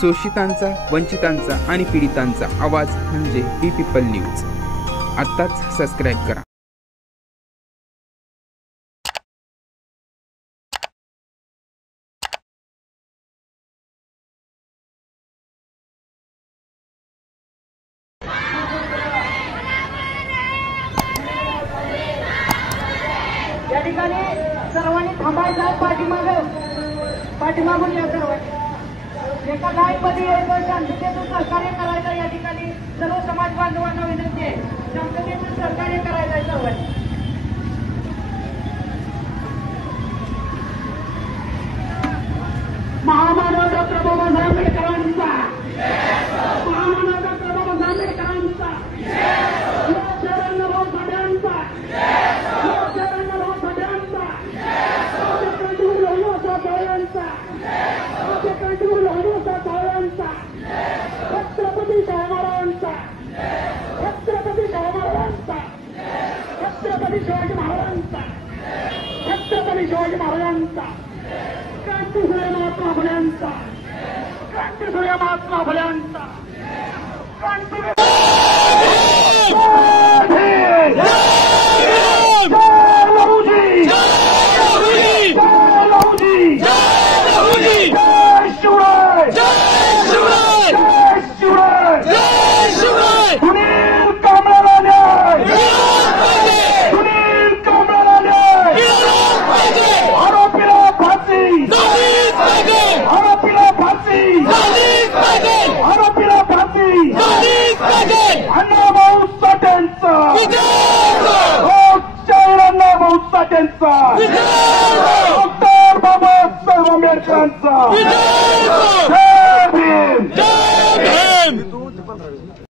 शोषितांचा, वंचितांचा आणि पीडितांचा आवाज म्हणजे वी पीपल न्यूज। आत्ताच सबस्क्राइब करा। या ठिकाणी सर्वांनी थांबायचं, पाठीमागून या सर्वांनी एका लाईनमध्ये यायचं, शांततेचं सहकार्य करायचं। या ठिकाणी सर्व समाज बांधवांना विनंती आहे, शांततेचं सहकार्य करायचं आहे सर्वांनी। महामानव डॉक्टर बाबासाहेब आंबेडकरांचा, महामानव डॉक्टर बाबासाहेब आंबेडकरांचा, शरणभाऊ साठ्यांचा, शरणभाऊ साठ्यांचा, छत्रपती शाहू महाराजांचा, छत्रपती शाहू महाराजांचा, छत्रपती शिवाजी महाराजांचा, छत्रपती शिवाजी महाराजांचा, क्रांतीसूर्य महात्मा फुल्यांचा, क्रांतीसूर्य महात्मा फुल्यांचा, क्रांती डॉक्टर बाबासाहेब आंबेडकरांचा।